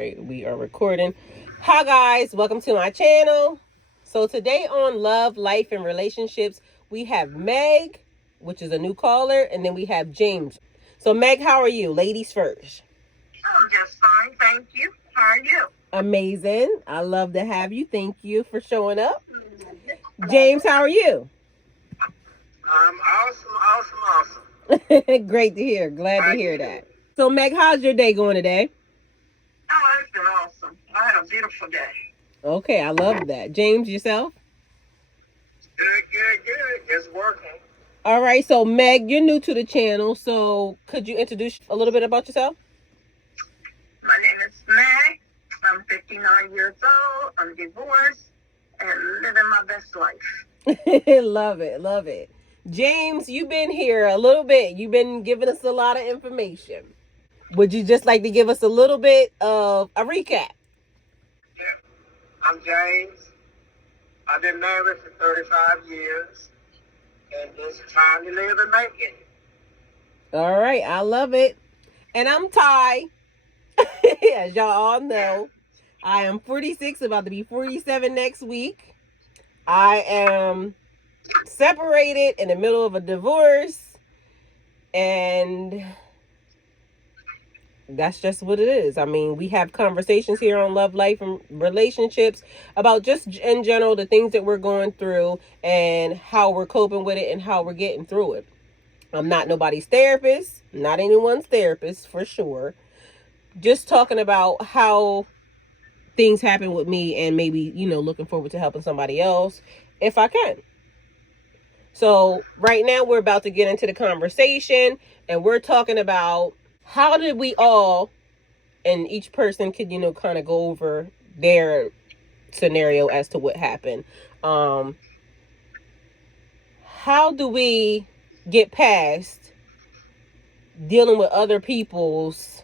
right, we are recording. Hi guys, welcome to my channel. So today on Love, Life, and Relationships, we have Meg, which is a new caller, and then we have James. So Meg, how are you? Ladies first. I'm just fine, thank you. How are you? Amazing. I love to have you. Thank you for showing up. James, how are you? I'm awesome. Great to hear. Glad to hear that. So Meg, how's your day going today? Oh, it's been awesome. I had a beautiful day. Okay, I love that. James, yourself? Good. Just working. All right, so Meg, you're new to the channel, so could you introduce a little bit about yourself? My name is Meg. I'm 59 years old. I'm divorced and living my best life. Love it. James, you've been here a little bit. You've been giving us a lot of information. Would you just like to give us a little bit of a recap? I'm James. I've been married for 35 years. And it's time to live and make it. All right, I love it. And I'm Ty. As y'all all know, I am 46, about to be 47 next week. I am separated in the middle of a divorce, and that's just what it is. I mean, we have conversations here on Love, Life, and Relationships about just in general the things that we're going through and how we're coping with it and how we're getting through it. I'm not nobody's therapist, not anyone's therapist for sure. Just talking about how things happen with me and maybe, looking forward to helping somebody else if I can. So right now we're about to get into the conversation, and we're talking about how did we all, and each person could, kind of go over their scenario as to what happened. How do we get past dealing with other people's,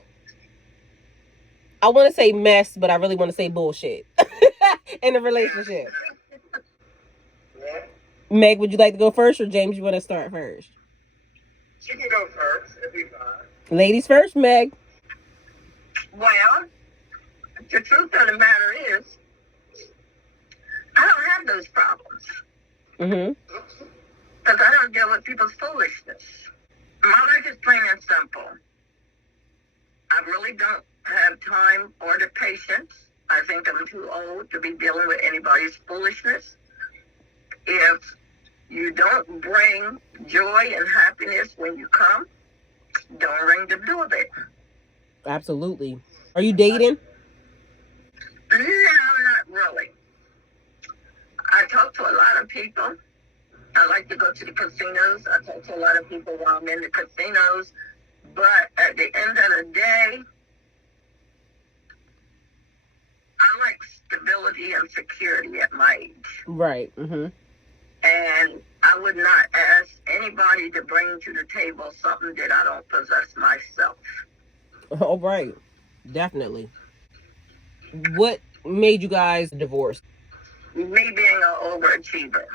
I want to say mess, but I really want to say bullshit in a relationship? Yeah. Meg, would you like to go first, or James, you want to start first? She can go first, if you want. Ladies first, Meg. Well, the truth of the matter is, I don't have those problems. Because I don't deal with people's foolishness. My life is plain and simple. I really don't have time or the patience. I think I'm too old to be dealing with anybody's foolishness. If you don't bring joy and happiness when you come, don't ring the doorbell. Absolutely. Are you dating? No, not really. I talk to a lot of people. I like to go to the casinos. I talk to a lot of people while I'm in the casinos. But at the end of the day, I like stability and security at my age. Right. And I would not ask anybody to bring to the table something that I don't possess myself. All right. Definitely. What made you guys divorce? Me being an overachiever.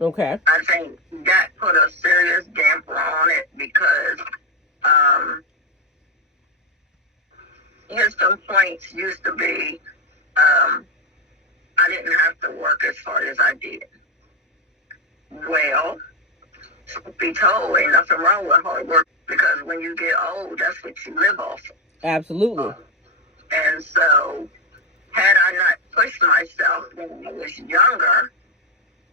Okay. I think that put a serious damper on it because his complaints used to be I didn't have to work as hard as I did. Well, truth be told, ain't nothing wrong with hard work because when you get old, that's what you live off of. Absolutely. And so, had I not pushed myself when I was younger,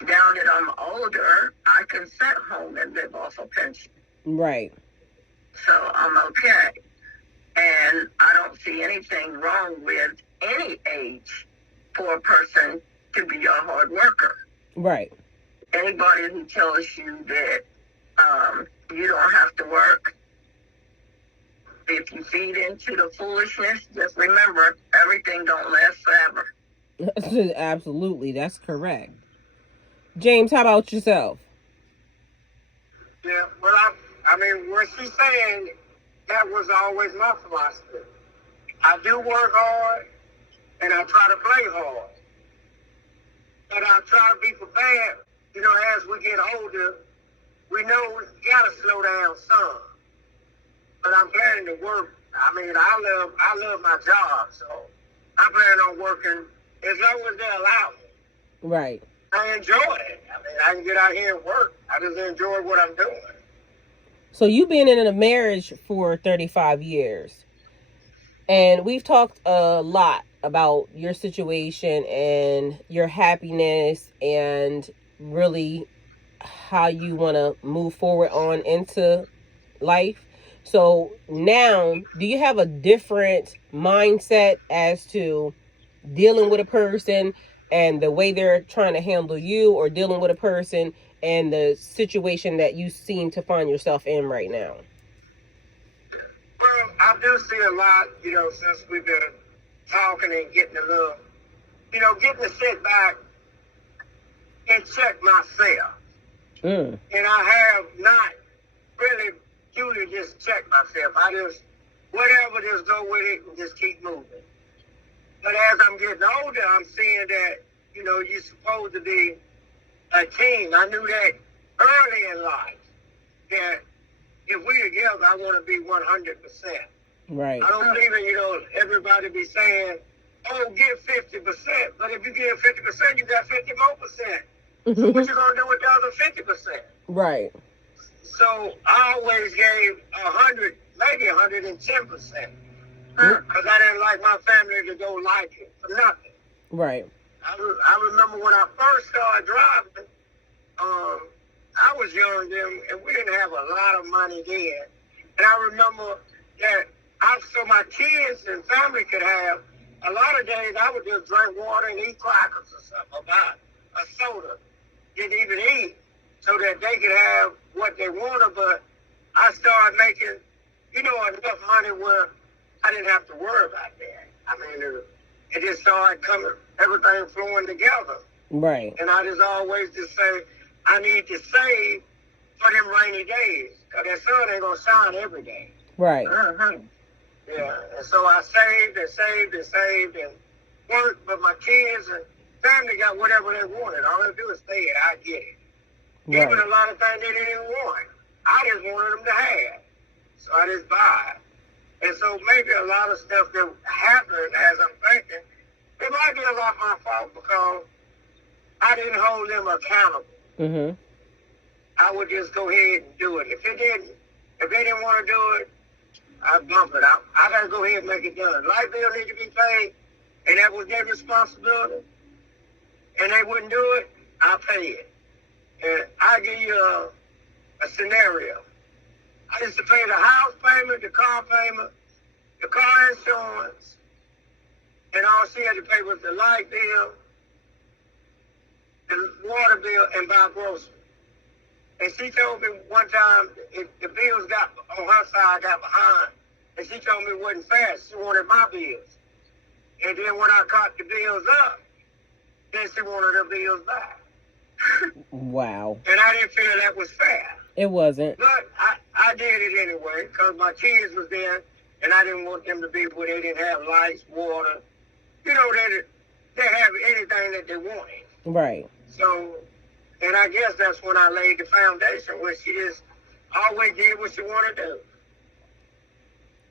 now that I'm older, I can sit home and live off a pension. Right. So I'm okay. And I don't see anything wrong with any age for a person to be a hard worker. Right. Anybody who tells you that you don't have to work, if you feed into the foolishness, just remember, everything don't last forever. Absolutely, that's correct. James, how about yourself? Yeah, well, I mean, what she's saying, that was always my philosophy. I do work hard, and I try to play hard. And I try to be prepared, as we get older, we know we got to slow down some. But I'm planning to work I mean, I love my job, so I plan on working as long as they allow me. Right. I enjoy it. I mean, I can get out here and work. I just enjoy what I'm doing. So you've been in a marriage for 35 years. And we've talked a lot about your situation and your happiness and really how you want to move forward on into life. So now, do you have a different mindset as to dealing with a person and the way they're trying to handle you, or dealing with a person and the situation that you seem to find yourself in right now? Well, I do see a lot, since we've been talking and getting a little, getting to sit back and check myself. Mm. And I have not really truly just check myself. I just, whatever, just go with it and just keep moving. But as I'm getting older, I'm seeing that, you're supposed to be a team. I knew that early in life, that if we're together, I want to be 100%. Right. I don't believe in, everybody be saying, oh, give 50%. But if you give 50%, you got 50 more percent. So what you going to do with the other 50%? Right. So I always gave 100, maybe 110%. Because I didn't like my family to go like it for nothing. Right. I remember when I first started driving, I was young then, and we didn't have a lot of money then. And I remember that so my kids and family could have, a lot of days I would just drink water and eat crackers or something, or buy a soda, didn't even eat, so that they could have what they wanted. But I started making, enough money where I didn't have to worry about that. I mean, it just started coming, everything flowing together. Right. And I just always just say, I need to save for them rainy days, because that sun ain't going to shine every day. Right. Yeah, and so I saved and saved and saved and worked, but my kids and family got whatever they wanted. All they do is stay it. I get it. Right. Even a lot of things they didn't even want, I just wanted them to have. So I just buy it. And so maybe a lot of stuff that happened, as I'm thinking, it might be a lot my fault because I didn't hold them accountable. Mm-hmm. I would just go ahead and do it. If they didn't want to do it, I'd bump it out. I got to go ahead and make it done. Light bill need to be paid, and that was their responsibility, and they wouldn't do it, I'll pay it. And I'll give you a scenario. I used to pay the house payment, the car payment, the car insurance, and all she had to pay was the light bill, the water bill, and buy groceries. And she told me one time, if the bills got on her side, got behind, and she told me it wasn't fair. She wanted my bills. And then when I caught the bills up, then she wanted her bills back. Wow. And I didn't feel that was fair. It wasn't. But I did it anyway, because my kids was there, and I didn't want them to be where they didn't have lights, water. They have anything that they wanted. Right. So, and I guess that's when I laid the foundation, where she just always did what she wanted to do.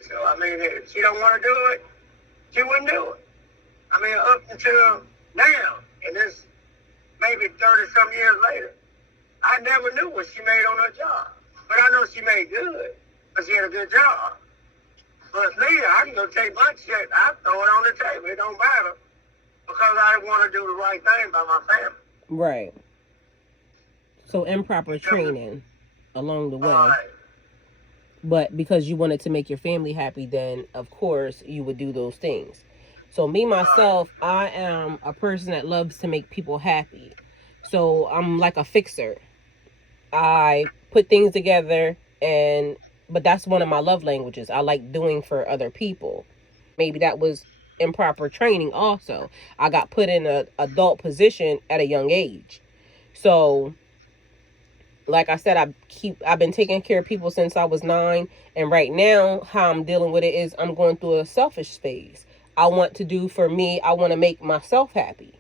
So, I mean, if she don't want to do it, she wouldn't do it. I mean, up until now, and this maybe 30-some years later, I never knew what she made on her job. But I know she made good, because she had a good job. But me, I can go take my check, I throw it on the table. It don't matter, because I want to do the right thing by my family. Right. So improper training along the way. Right. But because you wanted to make your family happy, then of course you would do those things. So me, myself, I am a person that loves to make people happy. So I'm like a fixer. I put things together, but that's one of my love languages. I like doing for other people. Maybe that was improper training also. I got put in an adult position at a young age. So like I said, I've been taking care of people since I was 9, and right now how I'm dealing with it is I'm going through a selfish phase. I want to do for me. I want to make myself happy.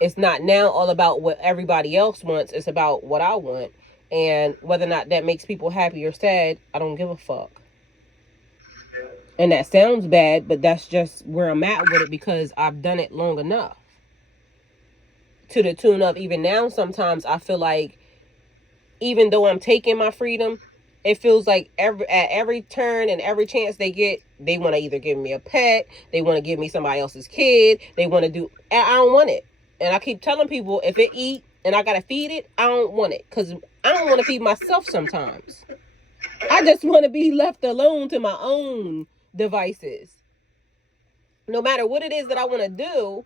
It's not now all about what everybody else wants. It's about what I want, and whether or not that makes people happy or sad, I don't give a fuck. And that sounds bad, but that's just where I'm at with it because I've done it long enough. To the tune of even now, sometimes I feel like even though I'm taking my freedom, it feels like at every turn and every chance they get, they want to either give me a pet, they want to give me somebody else's kid, they want to do, and I don't want it. And I keep telling people, if it eat and I gotta feed it, I don't want it, because I don't want to feed myself sometimes. I just want to be left alone to my own devices. No matter what it is that I want to do,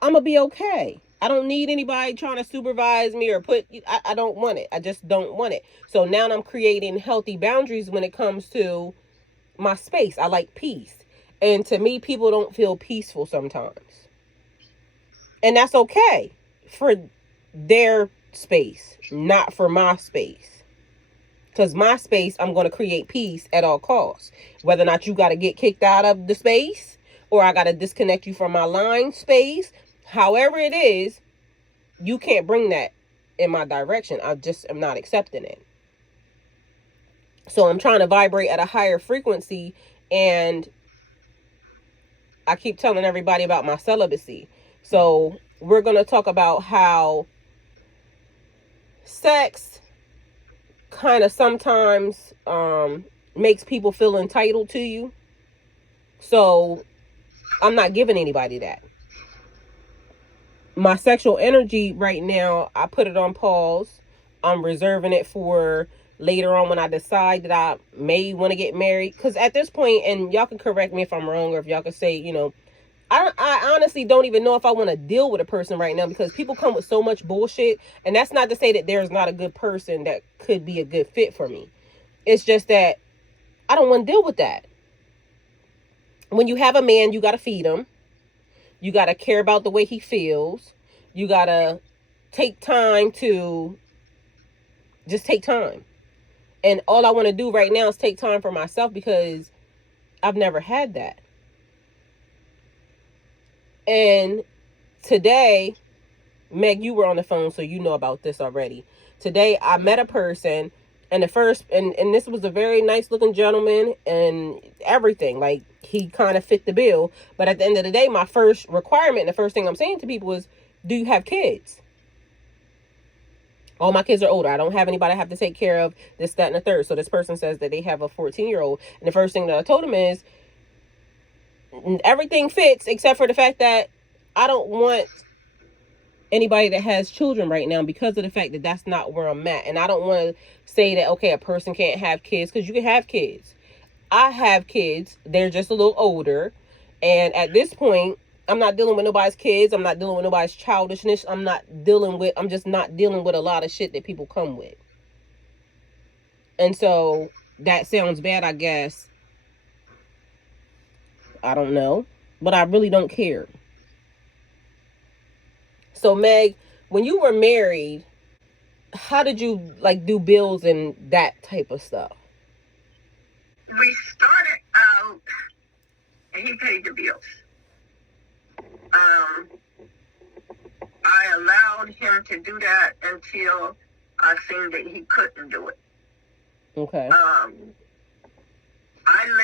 I'm gonna be okay. I don't need anybody trying to supervise me or I don't want it. I just don't want it. So now I'm creating healthy boundaries when it comes to my space. I like peace. And to me, people don't feel peaceful sometimes. And that's okay for their space, not for my space. Because my space, I'm going to create peace at all costs. Whether or not you got to get kicked out of the space, or I got to disconnect you from my line space, however it is, you can't bring that in my direction. I just am not accepting it. So I'm trying to vibrate at a higher frequency, and I keep telling everybody about my celibacy. So we're going to talk about how sex kind of sometimes makes people feel entitled to you. So I'm not giving anybody that. My sexual energy right now, I put it on pause. I'm reserving it for later on when I decide that I may want to get married. Because at this point, and y'all can correct me if I'm wrong, or if y'all can say, I honestly don't even know if I want to deal with a person right now, because people come with so much bullshit. And that's not to say that there's not a good person that could be a good fit for me. It's just that I don't want to deal with that. When you have a man, you got to feed him. You got to care about the way he feels. You got to take time to just take time. And all I want to do right now is take time for myself, because I've never had that. And today, Meg, you were on the phone, so you know about this already. Today, I met a person, and and this was a very nice looking gentleman and everything. Like, he kind of fit the bill. But at the end of the day, my first requirement, and the first thing I'm saying to people is, do you have kids? All my kids are older. I don't have anybody I have to take care of, this, that, and the third. So this person says that they have a 14-year-old. And the first thing that I told him is, everything fits except for the fact that I don't want anybody that has children right now, because of the fact that that's not where I'm at. And I don't want to say that, okay, a person can't have kids, because you can have kids. I have kids. They're just a little older. And at this point, I'm not dealing with nobody's kids. I'm not dealing with nobody's childishness. I'm just not dealing with a lot of shit that people come with. And so that sounds bad, I guess. I don't know. But I really don't care. So Meg, when you were married, how did you do bills and that type of stuff? We started out, and he paid the bills. I allowed him to do that until I seen that he couldn't do it. Okay. I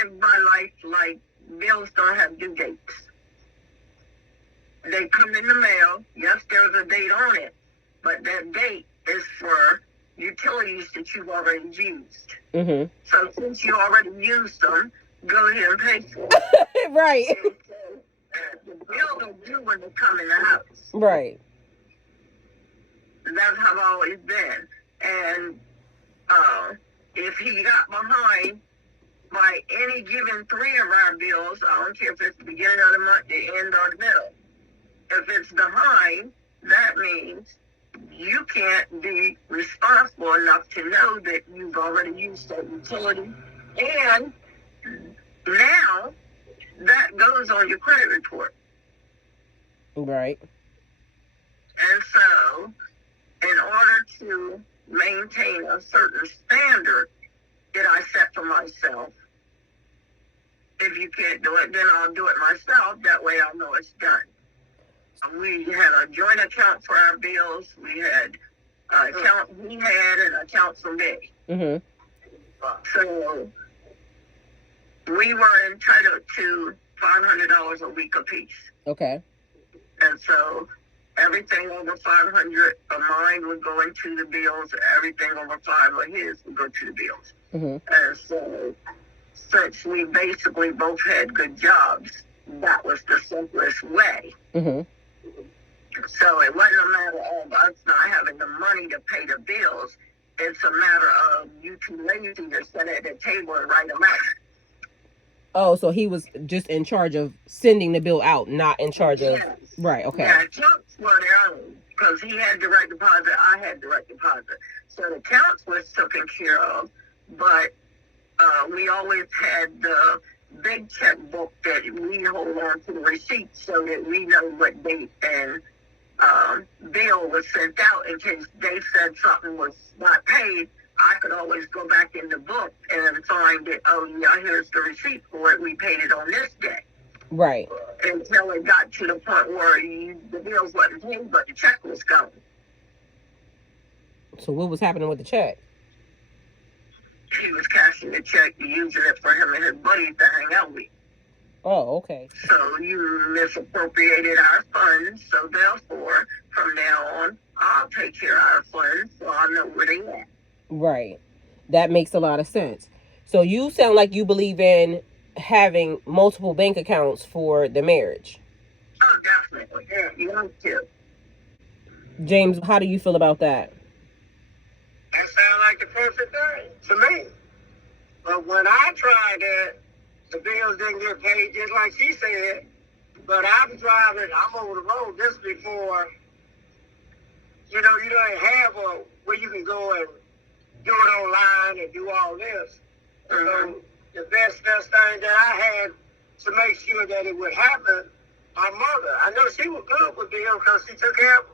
live my life like bills don't have due dates. They come in the mail. Yes, there's a date on it, but that date is for utilities that you've already used. Mm-hmm. So since you already used them, go ahead and pay for it. Right. And so, the bill will due when they come in the house. Right. That's how I've always been. And if he got behind by any given 3 of our bills, I don't care if it's the beginning of the month, the end, or the middle. If it's behind, that means you can't be responsible enough to know that you've already used that utility. And now that goes on your credit report. Right. And so, in order to maintain a certain standard that I set for myself, if you can't do it, then I'll do it myself. That way I'll know it's done. We had a joint account for our bills. We had an account he had and an account for me. Mm-hmm. So we were entitled to $500 a week apiece. Okay. And so everything over 500 of mine would go into the bills. Everything over 5 of his would go to the bills. Mm-hmm. And so since we basically both had good jobs, that was the simplest way. Mm-hmm. So it wasn't a matter of us not having the money to pay the bills. It's a matter of you too lazy to sit at the table and write them out. Oh, so he was just in charge of sending the bill out, not in charge of... Yes. Right, okay. Yeah, accounts were their own because he had direct deposit, I had direct deposit. So the accounts was taken care of, but we always had the big checkbook that we hold on to the receipt so that we know what date and bill was sent out in case they said something was not paid. I could always go back in the book and find it. Oh, yeah, here's the receipt for it. We paid it on this day. Right. Until it got to the point where the bills wasn't paid, but the check was gone. So what was happening with the check? He was cashing the check, using it for him and his buddies to hang out with. Oh, okay. So you misappropriated our funds, so therefore, from now on, I'll take care of our funds so I know where they at. Right. That makes a lot of sense. So you sound like you believe in having multiple bank accounts for the marriage. Oh, definitely. Yeah, you want to. James, how do you feel about that? That sounds like the perfect thing to me. But when I tried that, the bills didn't get paid just like she said. But I'm driving, I'm over the road this before, you don't have where you can go and do it online and do all this. Mm-hmm. So the best thing that I had to make sure that it would happen, my mother, I know she was good with bills because she took care of,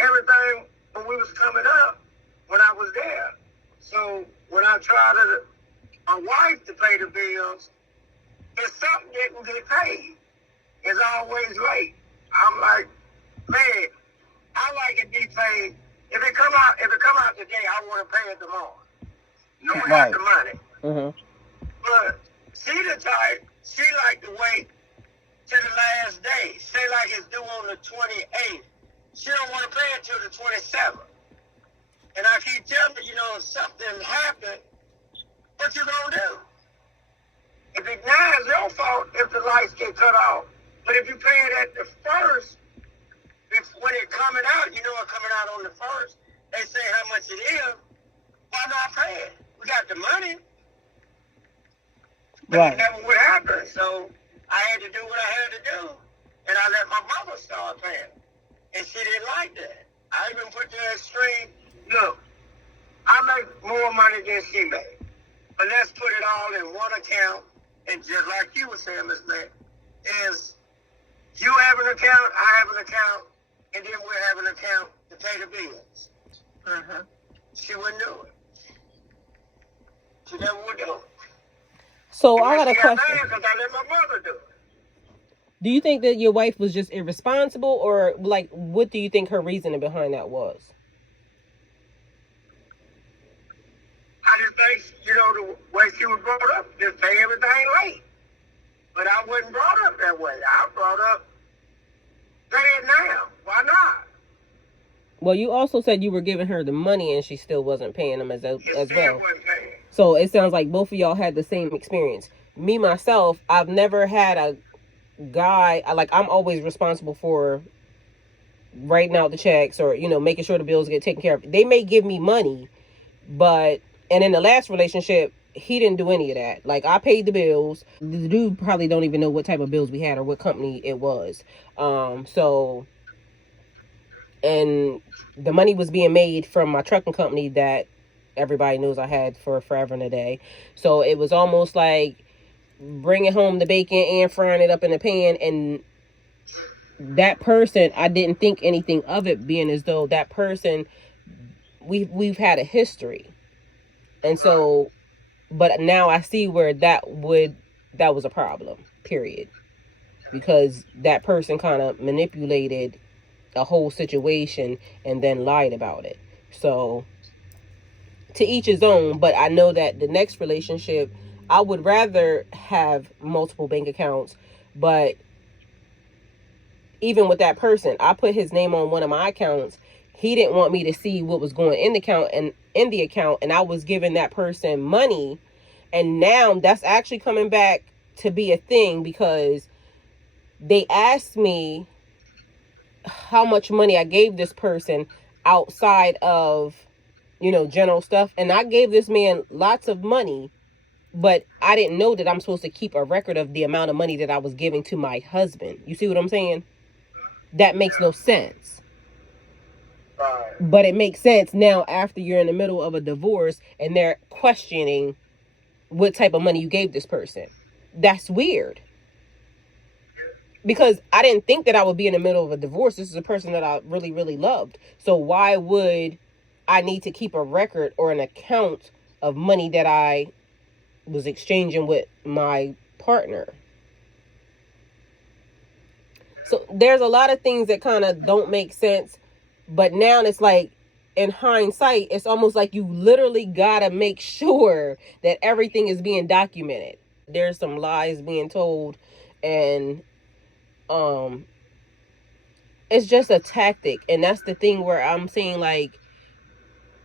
everything when we was coming up when I was there. So when I tried my wife to pay the bills, if something didn't get paid, it's always late. I'm like, man, I like it be paid. If it come out today, I want to pay it tomorrow. No one Right. has the money. Mm-hmm. But she the type, she like to wait to the last day. Say like it's due on the 28th. She don't want to pay it till the 27th. And I keep telling her, if something happened, what you gonna do? If it's not your fault if the lights get cut off. But if you pay it at the first, when it coming out, it coming out on the first, they say how much it is, why not pay it? We got the money. But Right. it never would happen. So I had to do what I had to do. And I let my mother start paying. And she didn't like that. I even put the extreme, look, I make more money than she made. But let's put it all in one account. And just like you were saying, Ms. Mac, is you have an account, I have an account, and then we'll have an account to pay the bills. Mm-hmm. She wouldn't do it. She never would do it. So I got a She got question. mad because I let my mother do it. Do you think that your wife was just irresponsible, or like, what do you think her reasoning behind that was? I just think, the way she was brought up, just pay everything late. But I wasn't brought up that way. I was brought up, pay it now. Why not? Well, you also said you were giving her the money and she still wasn't paying them as She well. still wasn't paying. So it sounds like both of y'all had the same experience. Me, myself, I've never had a guy, I'm always responsible for writing out the checks or, making sure the bills get taken care of. They may give me money, and in the last relationship, he didn't do any of that. Like, I paid the bills. The dude probably don't even know what type of bills we had or what company it was. And the money was being made from my trucking company that everybody knows I had for forever and a day. So it was almost like bringing home the bacon and frying it up in the pan. And that person, I didn't think anything of it, being as though that person, we've had a history. And so, but now I see where that was a problem, period. Because that person kind of manipulated a whole situation and then lied about it. So to each his own, but I know that the next relationship, I would rather have multiple bank accounts, but even with that person, I put his name on one of my accounts. He didn't want me to see what was going in the account, and I was giving that person money, and now that's actually coming back to be a thing because they asked me how much money I gave this person outside of, general stuff, and I gave this man lots of money, but I didn't know that I'm supposed to keep a record of the amount of money that I was giving to my husband. You see what I'm saying? That makes no sense. Right. But it makes sense now after you're in the middle of a divorce and they're questioning what type of money you gave this person. That's weird. Because I didn't think that I would be in the middle of a divorce. This is a person that I really, really loved. So why would I need to keep a record or an account of money that I was exchanging with my partner? So there's a lot of things that kind of don't make sense. But now it's like, in hindsight, it's almost like you literally gotta make sure that everything is being documented. There's some lies being told, and it's just a tactic. And that's the thing where I'm saying, like,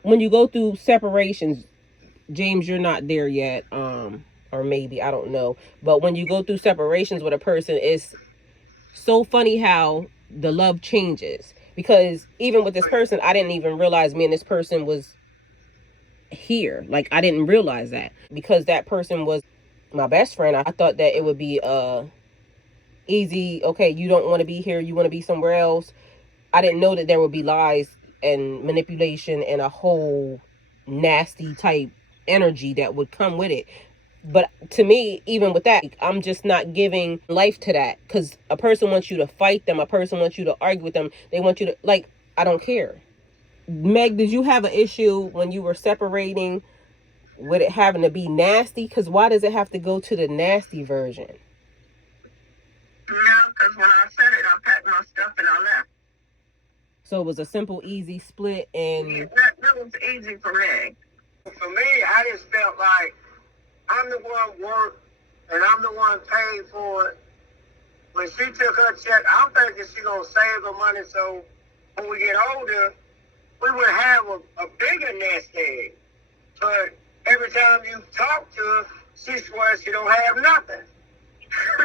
when you go through separations, James, you're not there yet, or maybe, I don't know, but when you go through separations with a person, it's so funny how the love changes. Because even with this person, I didn't even realize me and this person was here. Like, I didn't realize that. Because that person was my best friend, I thought that it would be easy. Okay, you don't want to be here, you want to be somewhere else. I didn't know that there would be lies and manipulation and a whole nasty type energy that would come with it. But to me, even with that, I'm just not giving life to that. Because a person wants you to fight them. A person wants you to argue with them. They want you to, like, I don't care. Meg, did you have an issue when you were separating with it having to be nasty? Because why does it have to go to the nasty version? No, because when I said it, I packed my stuff and I left. So it was a simple, easy split, and that was easy for me. For me, I just felt like I'm the one worked and I'm the one paid for it. When she took her check, I'm thinking she gonna save her money so when we get older, we would have a bigger nest egg. But every time you talk to her, she swears she don't have nothing.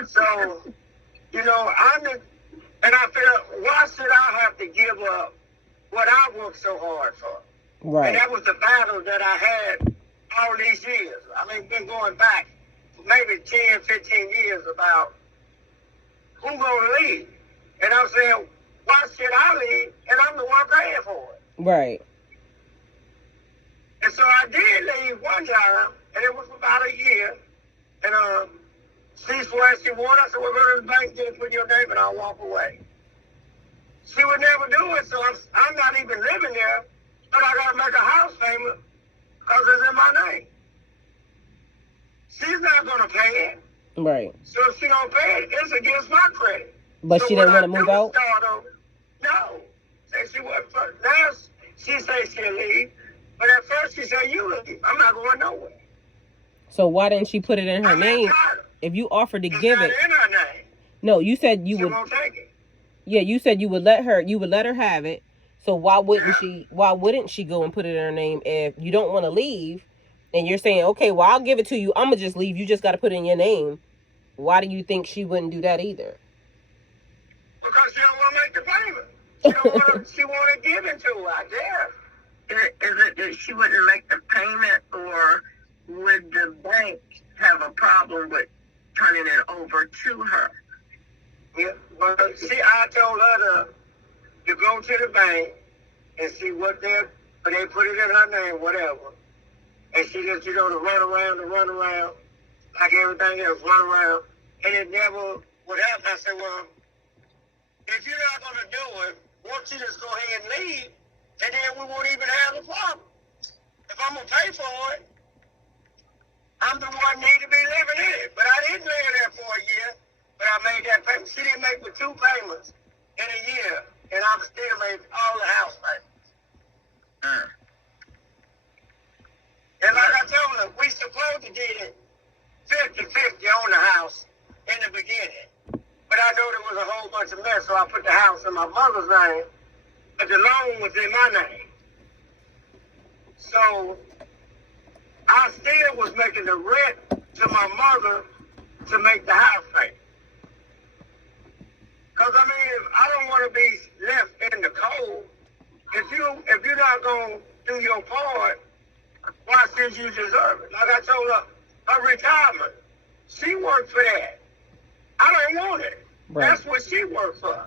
So, and I feel, why should I have to give up what I worked so hard for? right. And that was the battle that I had all these years. I mean, been going back maybe 10, 15 years about who gonna leave. And I'm saying, why should I leave? And I'm the one paying for it. Right. And so I did leave one time, and it was about a year. And she swore she wanted. I said, we'll go to the bank, get it, put your name, and I'll walk away. She would never do it, so I'm not even living there, but I got to make a house payment because it's in my name. She's not going to pay it. Right. So if she don't pay it, it's against my credit. But so she didn't want to move out? No. Say she wasn't first. Now she said she'll leave, but at first she said, you leave. I'm not going nowhere. So why didn't she put it in her name? If you offered to give it. In her name. No, you said you She would. won't take it. Yeah, you said you would let her have it. So why wouldn't she go and put it in her name if you don't want to leave and you're saying, okay, well, I'll give it to you. I'm going to just leave. You just got to put it in your name. Why do you think she wouldn't do that either? Because she don't want to make the payment. She want to give it to her, I guess. Is it that she wouldn't make the payment, or would the bank have a problem with turning it over to her? Yeah, but see, I told her to go to the bank and see what they put it in her name, whatever. And she just, to run around, like everything else, run around. And it never would happen. I said, well, if you're not going to do it, won't you just go ahead and leave, and then we won't even have a problem. If I'm going to pay for it, I'm the one need to be living in it. But I didn't live there for a year, but I made that payment. She didn't make but 2 payments in a year, and I've still made all the house payments. And like I told her, we supposed to get it a whole bunch of mess, so I put the house in my mother's name, but the loan was in my name. So I still was making the rent to my mother to make the house payment. Cause I mean, I don't want to be left in the cold. If you're not gonna do your part, why should you deserve it? Like I told her retirement, she worked for that. I don't want it. Right. That's what she worked for.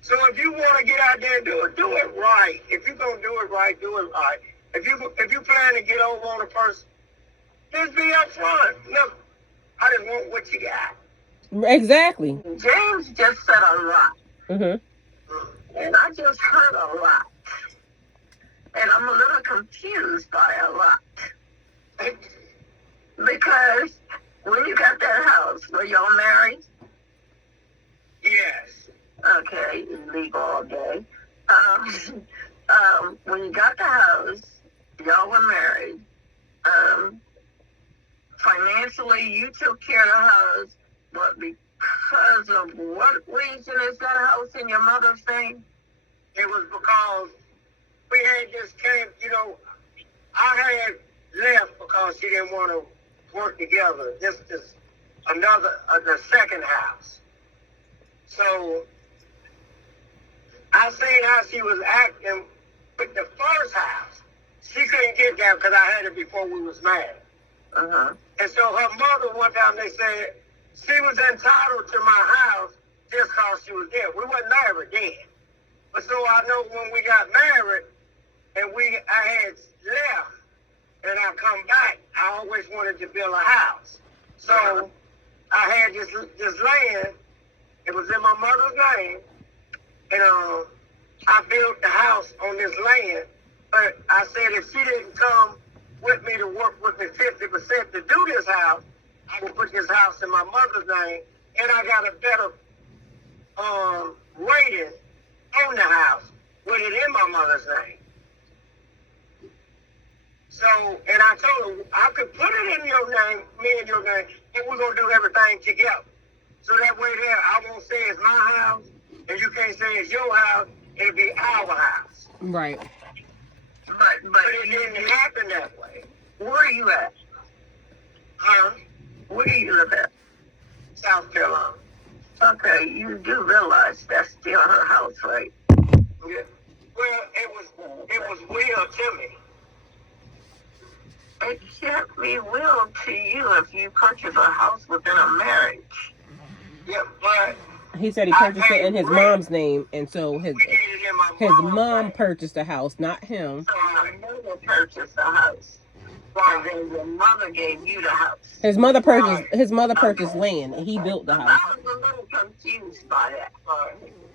So if you want to get out there and do it right. If you're gonna do it right, do it right. If you plan to get over on a person, just be upfront. Look, I just want what you got. Exactly. James just said a lot. Mm-hmm. And I just heard a lot. And I'm a little confused by a lot. Because when you got that house, were y'all married? Yes. Okay, illegal all day. When you got the house, y'all were married. Financially, you took care of the house, but because of what reason is that house in your mother's name? It was because we had just came, I had left because she didn't want to work together. This is the second house. So I seen how she was acting with the first house. She couldn't get there because I had it before we was married. Uh-huh. And so her mother, one time they said she was entitled to my house just because she was there. We weren't married then. But so I know when we got married and I had left and I come back, I always wanted to build a house. So I had this land. It was in my mother's name. And I built the house on this land. But I said if she didn't come with me to work with me 50% to do this house, I would put this house in my mother's name, and I got a better rating on the house with it in my mother's name. So, and I told her I could put it in your name, me and your name, and we're gonna do everything together. So that way there, I won't say it's my house, and you can't say it's your house. It'll be our house. Right. But it didn't happen that way. where are you at? Huh? Where do you live at? South Carolina. Okay, you do realize that's still her house, right? Yeah. Well, it was will to me. It can't be will to you if you purchase a house within a marriage. Yeah, but He said he purchased it in his mom's name, and so his we did it in my mom mom's name. purchased the house, not him. So your mother purchased the house. And then your mother gave you the house. His mother purchased land, and he built the house. I was a little confused by that.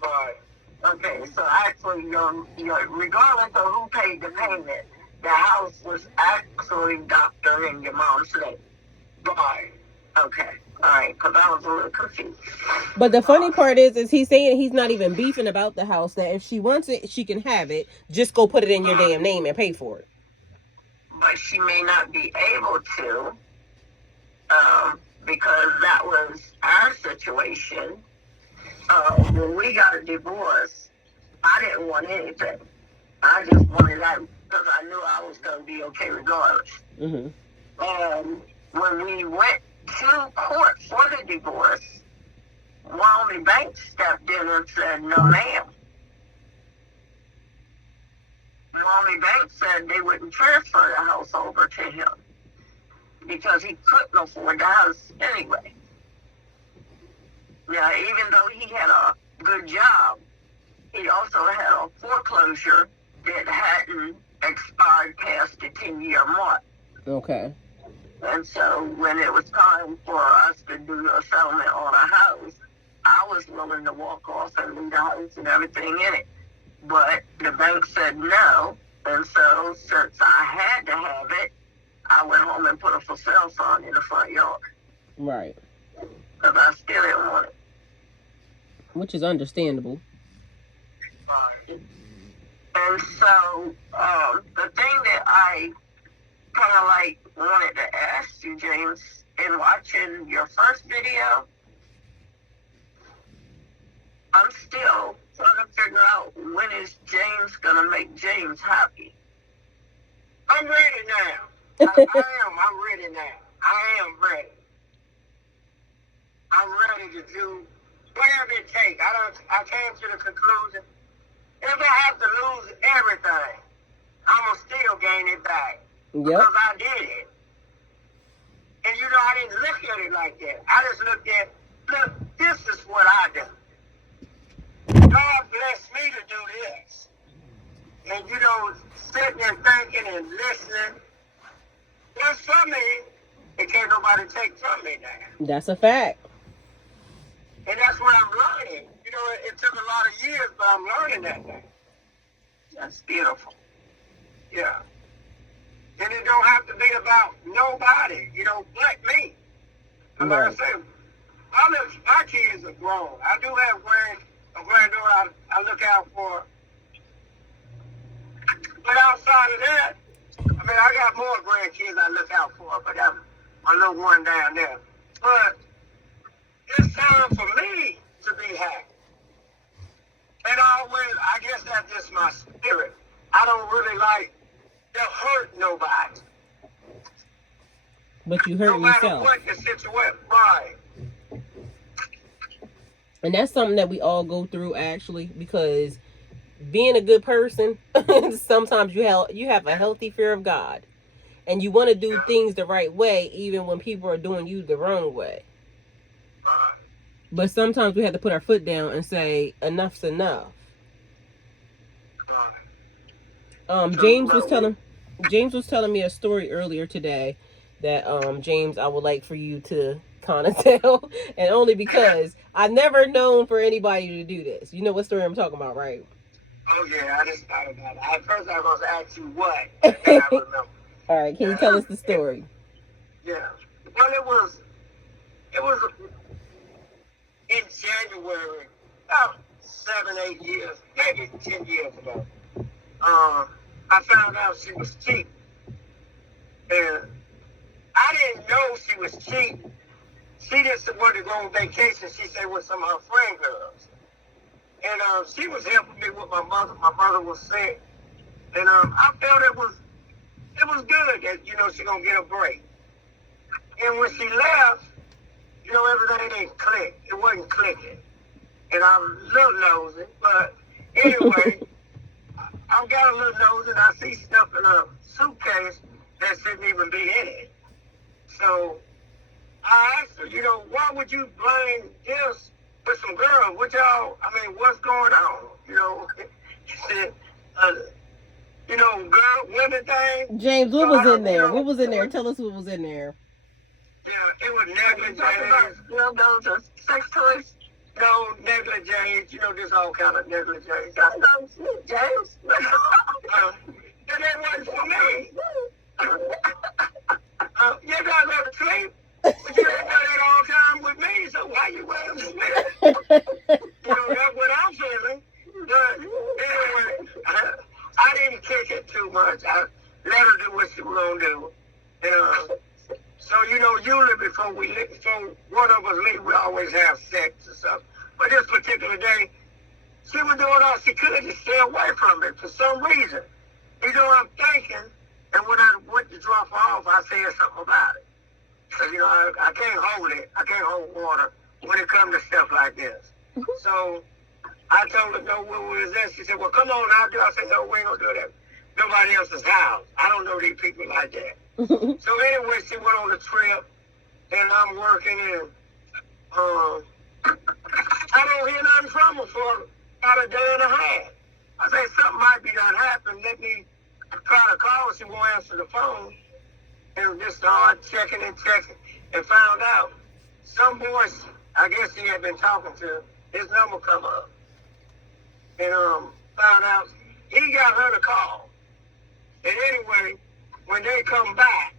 Right. Okay, so actually, your regardless of who paid the payment, the house was actually doctored in your mom's name. Right. Okay, all right, because I was a little confused. But the funny part is he's saying he's not even beefing about the house. That if she wants it, she can have it. Just go put it in your damn name and pay for it. But she may not be able to, because that was our situation. When we got a divorce, I didn't want anything. I just wanted that because I knew I was going to be okay regardless. Mm-hmm. And when we went to court for the divorce, Wyoming Bank stepped in and said, "No, ma'am." Wyoming Bank said they wouldn't transfer the house over to him because he couldn't afford the house anyway. Now, even though he had a good job, he also had a foreclosure that hadn't expired past the 10-year mark. Okay. And so when it was time for us to do a settlement on a house, I was willing to walk off and leave the house and everything in it. But the bank said no, and so since I had to have it, I went home and put a for sale sign in the front yard. Right. Because I still didn't want it. Which is understandable. And so the thing that I kind of like wanted to ask you, James, in watching your first video, I'm still trying to figure out when is James gonna make James happy. I'm ready now. I am. I'm ready now. I am ready. I'm ready to do whatever it takes. I came to the conclusion, if I have to lose everything, I'm going to still gain it back. Yep. Because I did it. And you know, I didn't look at it like that. I just looked at, look, this is what I do. God blessed me to do this. And you know, sitting and thinking and listening, what's for me, it can't nobody take from me now. That's a fact. And that's what I'm learning. You know, it took a lot of years, but I'm learning that now. That's beautiful. Yeah. And it don't have to be about nobody, you know, but me. And like I say, my kids are grown. I do have a granddaughter I look out for. But outside of that, I mean, I got more grandkids I look out for, but that's my little one down there. But it's time for me to be happy. And I guess that's just my spirit. I don't really like to hurt nobody. But you hurt no matter yourself. What the situation, right. And that's something that we all go through, actually, because being a good person, sometimes you have a healthy fear of God. And you want to do things the right way, even when people are doing you the wrong way. But sometimes we have to put our foot down and say, enough's enough. James was telling me a story earlier today that, James, I would like for you to kind of tell. And only because I've never known for anybody to do this. You know what story I'm talking about, right? Oh, yeah, I just thought about it. At first I was going to ask you what, and then I remember. All right, can you tell us the story? Yeah. Well, it was in January, about 7-8 years, maybe 10 years ago. I found out she was cheap. And I didn't know she was cheap. She just wanted to go on vacation, she said, with some of her friend girls. And she was helping me with my mother. My mother was sick. And I felt it was good that, you know, she gonna get a break. And when she left, you know, everything didn't click. It wasn't clicking. And I'm a little nosy, but anyway, I got a little nosy and I see stuff in a suitcase that shouldn't even be in it. So I asked her, you know, why would you blame this with some girls? What's going on? You know, she said, you know, women thing. James, what was in there? What was in there? Tell us what was in there. Yeah, it was negligence. You know, those are sex toys. No, negligence. You know, there's all kind of negligence. I know, James. And that wasn't for me. You guys ever sleep? But you didn't do that all the time with me, so why you wearing this man? You know, that's what I'm feeling. But anyway, I didn't kick it too much. I let her do what she was going to do. And, so, you know, usually before one of us leave, we always have sex or something. But this particular day, she was doing all she could to stay away from it for some reason. You know, I'm thinking, and when I went to drop her off, I said something about it. Because, you know, I can't hold it. I can't hold water when it comes to stuff like this. So I told her, no, what was that? She said, well, come on out there. I said, no, we ain't going to do that. Nobody else's house. I don't know these people like that. So anyway, she went on the trip, and I'm working, and I don't hear nothing from her for about a day and a half. I said, something might be done happen. Let me try to call her. She won't answer the phone. And just started checking, and found out some boy, I guess he had been talking to, his number come up. And found out he got her to call. And anyway, when they come back,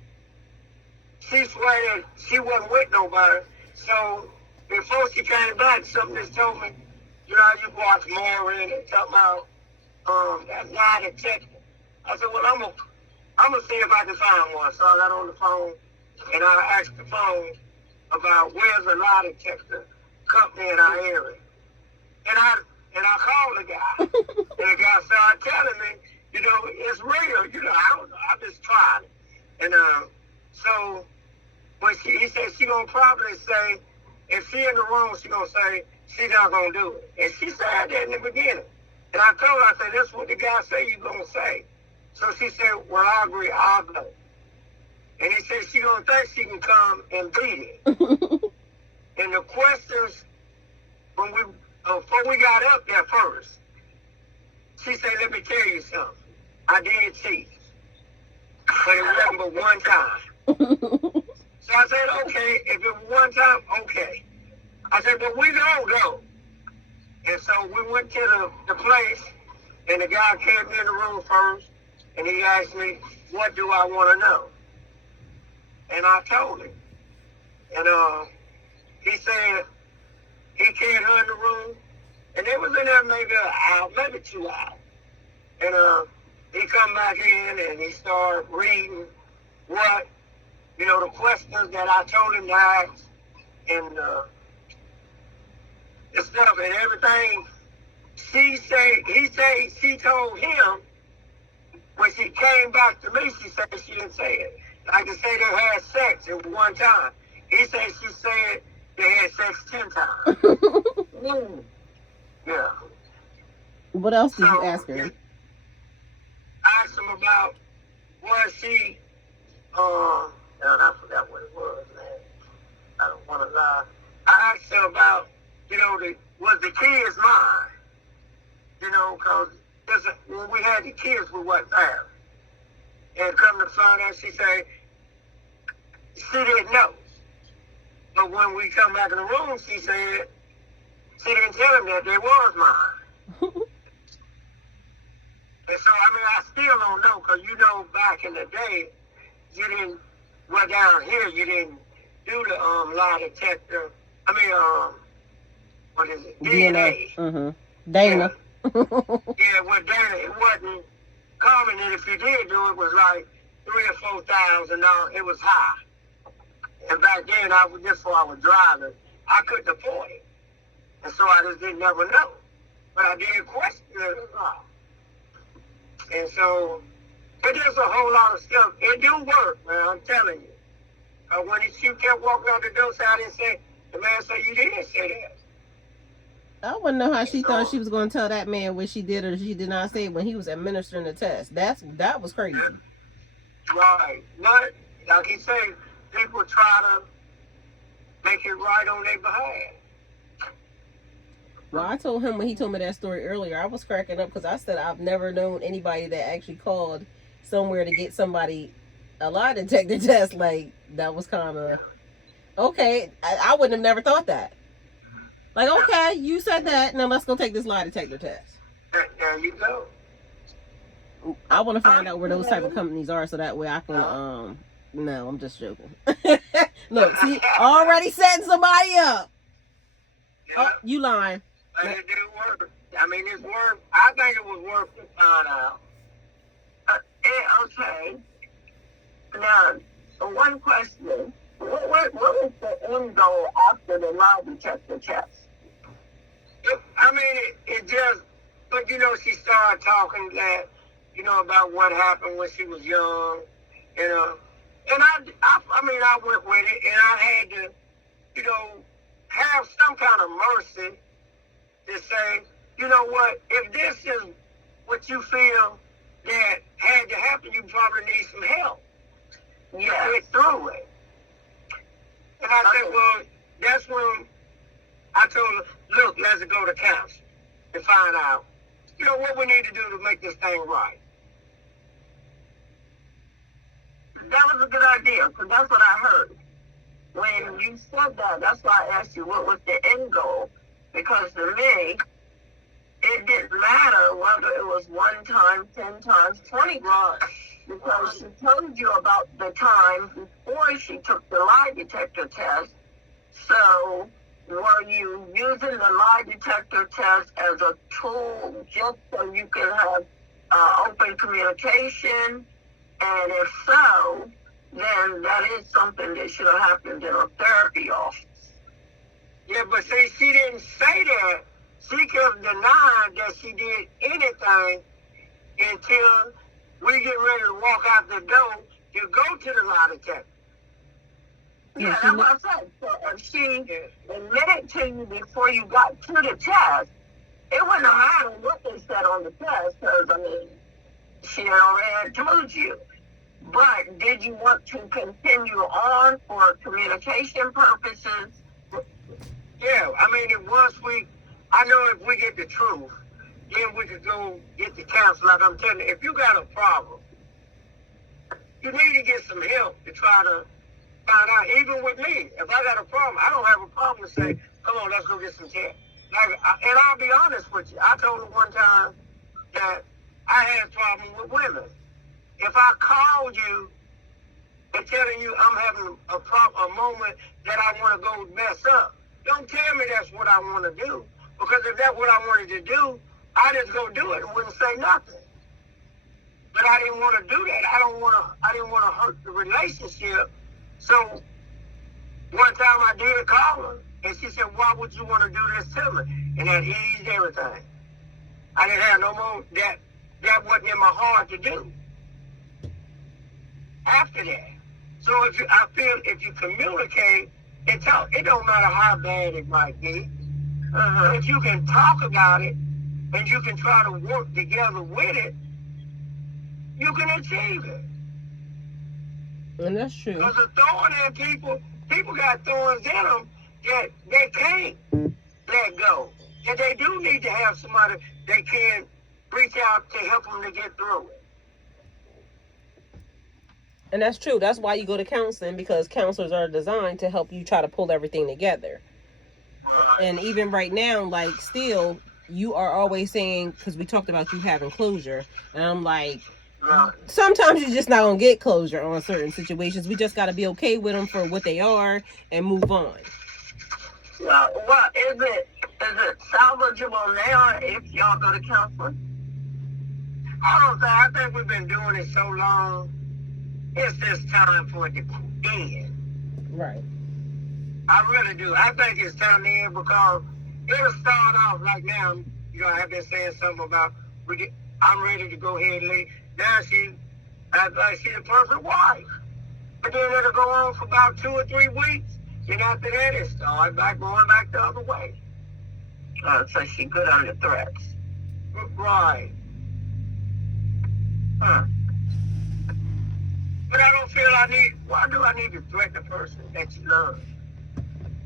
she swear that she wasn't with nobody. So before she came back, something just told me, you know how you watch Maureen and talking about that lie detector. I said, well, I'm gonna see if I can find one. So I got on the phone and I asked the phone about where's a lie detector company in our area. And I called the guy. And the guy started telling me, you know, it's real. You know, I don't know. I just tried it. And so when he said she gonna probably say, if she in the room, she gonna say she not gonna do it. And she said that in the beginning. And I told her, I said, that's what the guy say you gonna say. So she said, well, I agree, I'll go. And he said she don't think she can come and beat it. And the questions, before we got up there first, she said, let me tell you something. I did cheat. But it wasn't but one time. So I said, okay, if it was one time, okay. I said, but we don't go. And so we went to the place, and the guy came in the room first, and he asked me, what do I want to know? And I told him. And he said he carried her in the room, and they was in there maybe an hour, maybe 2 hours. And he come back in, and he started reading what, you know, the questions that I told him to ask, and the stuff and everything. She told him, when she came back to me, she said she didn't say it. Like to say they had sex at one time. He said she said they had sex 10 times. Yeah. What else did you ask her? I asked him about, was she, and I forgot what it was, man. I don't want to lie. I asked her about, you know, was the kids mine? You know, because when we had the kids, we wasn't there. And come to find out, she said she didn't know. But when we come back in the room, she said she didn't tell him that they was mine. And so, I mean, I still don't know, because you know, back in the day, you didn't, well, down here, you didn't do the lie detector. I mean, what is it? DNA. Mm-hmm. Dana. Yeah. Yeah, well, Dana, it wasn't common, and if you did do it, was like $3,000 or $4,000. It was high. And back then, just before I was driving, I couldn't afford it. And so I just didn't never know. But I did question it a lot. And so, it is a whole lot of stuff. It do work, man, I'm telling you. When she kept walking out the door, so I didn't say, the man said, you didn't say that. I wouldn't know how she thought she was going to tell that man what she did or she did not say when he was administering the test. That was crazy. Right. Not, like he said, people try to make it right on their behalf. Well, I told him when he told me that story earlier, I was cracking up because I said I've never known anybody that actually called somewhere to get somebody a lie detector test. Like, that was kind of, okay, I wouldn't have never thought that. Like, okay, you said that, now let's go take this lie detector test. There you go. I want to find out where those type of companies are so that way I can, no, I'm just joking. Look, see, already setting somebody up. Yeah. Oh, you lying. But it did work. I mean, it's worth, I think it was worth to find out. Okay. Now, one question. What is the end goal after the lie detector test? It just, but you know, she started talking that, you know, about what happened when she was young, you know. And I went with it, and I had to, you know, have some kind of mercy to say, you know what, if this is what you feel that had to happen, you probably need some help to get through it. And I said, well, that's when I told her, look, let's go to counseling to find out, you know, what we need to do to make this thing right. That was a good idea, because that's what I heard. When you said that, that's why I asked you what was the end goal. Because to me, it didn't matter whether it was 1 time, 10 times, 20 times. Because she told you about the time before she took the lie detector test. So, were you using the lie detector test as a tool just so you can have open communication? And if so, then that is something that should have happened in a therapy office. Yeah, but see, she didn't say that. She kept denying that she did anything until we get ready to walk out the door to go to the lie detector. Yeah, that's what I said. So if she admitted to you before you got to the test, it wouldn't have mattered what they said on the test, because, I mean, she already had told you. But did you want to continue on for communication purposes? Yeah, I mean, I know if we get the truth, then we could go get the counselor. Like I'm telling you, if you got a problem, you need to get some help to try to find out. Even with me, if I got a problem, I don't have a problem to say, come on, let's go get some tests. And I'll be honest with you. I told her one time that I had a problem with women. If I called you and telling you I'm having a moment that I want to go mess up, don't tell me that's what I want to do. Because if that's what I wanted to do, I just go do it and wouldn't say nothing. But I didn't want to do that. I didn't want to hurt the relationship. So one time I did call her, and she said, "Why would you want to do this to me?" And that eased everything. I didn't have no more that wasn't in my heart to do. After that, so I feel if you communicate and talk, it don't matter how bad it might be. If you can talk about it and you can try to work together with it, you can achieve it. And that's true. Because the thorn in people got thorns in them that they can't let go. And they do need to have somebody they can reach out to help them to get through it. And that's true. That's why you go to counseling, because counselors are designed to help you try to pull everything together. And even right now, like, still, you are always saying, because we talked about you having closure, and I'm like, sometimes you're just not going to get closure on certain situations. We just got to be okay with them for what they are and move on. Well, is it salvageable now if y'all go to counseling? I think we've been doing it so long, it's just time for it to end. Right. I really do. I think it's time to end because it'll start off like now. You know, I've been saying something about I'm ready to go ahead and leave. Now she's the perfect wife. But then it'll go on for about 2 or 3 weeks. And after that, it starts going back the other way. So she good under threats. Right. But I don't feel why do I need to threaten the person that you love?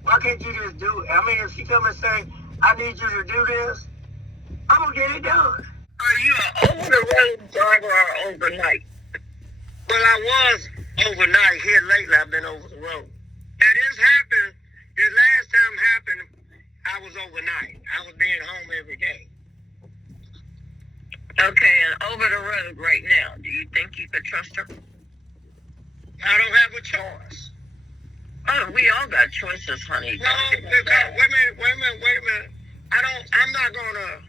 Why can't you just do it? I mean, if she come and say, I need you to do this, I'm going to get it done. Are you an over-the-road driver or overnight? Well, I was overnight. Here lately, I've been over the road. Now, this last time happened, I was overnight. I was being home every day. Okay, and over the road right now, do you think you could trust her? I don't have a choice. Oh, we all got choices, honey. No, because, wait a minute. I'm not going to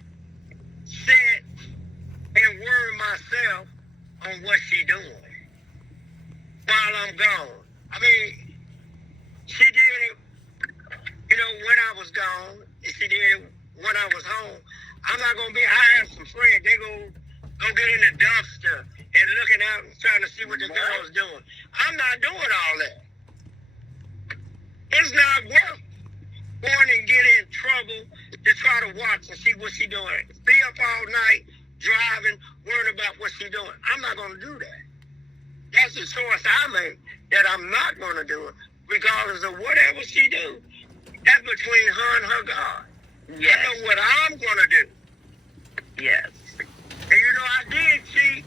sit and worry myself on what she doing while I'm gone. I mean, she did it, when I was gone. She did it when I was home. I'm not going to I have some friends, they go get in the dumpster and looking out and trying to see what the girl's doing. I'm not doing all that. It's not worth going and get in trouble to try to watch and see what she's doing. Be up all night, driving, worrying about what she's doing. I'm not going to do that. That's the choice I make, that I'm not going to do it, regardless of whatever she do. That's between her and her God. Yes. I know what I'm going to do. Yes. And I did cheat,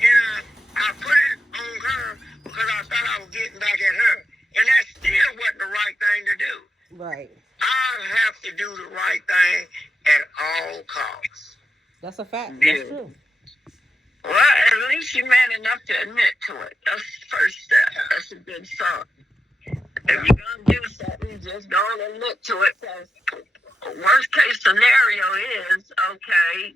and I put it on her because I thought I was getting back at her. And that still wasn't the right thing to do. Right. I have to do the right thing at all costs. That's a fact. Yeah. That's true. Well, at least you're man enough to admit to it. That's the first step. That's a good sign. If you're going to do something, just don't admit to it. Because worst case scenario is, okay,